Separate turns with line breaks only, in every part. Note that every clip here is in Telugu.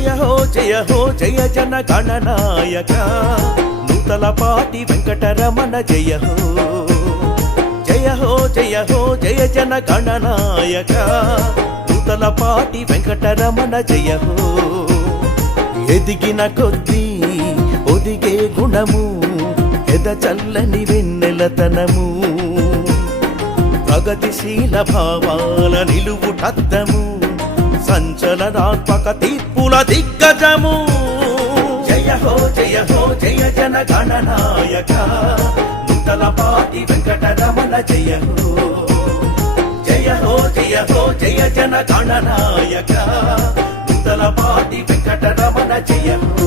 జయ హో జయ జన గణనాయక. నూతలపాటి వెంకటరమణ జయ హో. జయ హో జయ హో జయ జన గణనాయక. నూతలపాటి వెంకటరమణ జయ హో. ఎదిగిన కొద్దీ ఒదిగే గుణము ఎద చల్లని వెన్నెలతనము ప్రగతిశీల భావాల నిలువుటద్దము సంచలనాత్మక తీర్పుల దిగ్గజము. జయ హో జయ హో జయ జన గణనాయక నూతలపాటి వెంకటరమణ జయ హో. జయ హో జయ హో జయ జన గణనాయక నూతలపాటి వెంకటరమణ జయ హో.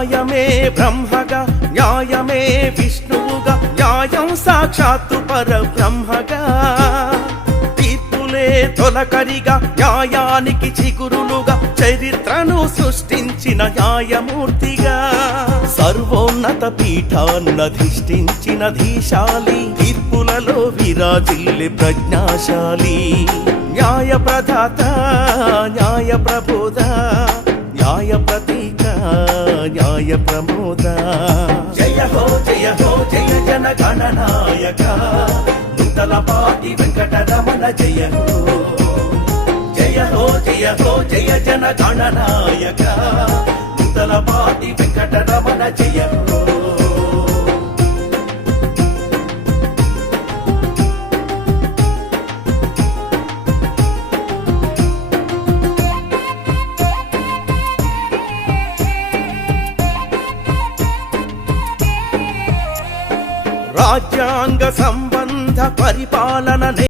న్యాయమే బ్రహ్మగా న్యాయమే విష్ణువుగా న్యాయం సాక్షాత్తు పర బ్రహ్మగా తీర్పులే తొలకరిగా న్యాయానికి చిగురులుగా చరిత్రను సృష్టించిన న్యాయమూర్తిగా. సర్వోన్నత పీఠాన్నధిష్ఠించిన ధీశాలి తీర్పులలో విరాజిల్లి ప్రజ్ఞాశాలి. న్యాయ ప్రదాత న్యాయ ప్రబోధ న్యాయ ప్రమోద. జయ హో జయ హో జయ జన గణనాయక నూతన పాటి వెంకట రమణ జయ హో జయ హో జయ హో జయ జన గణనాయక నూతన పాటి వెంకట రమణ జయ హో రాజ్యాంగ సంబంధ పరిపాలన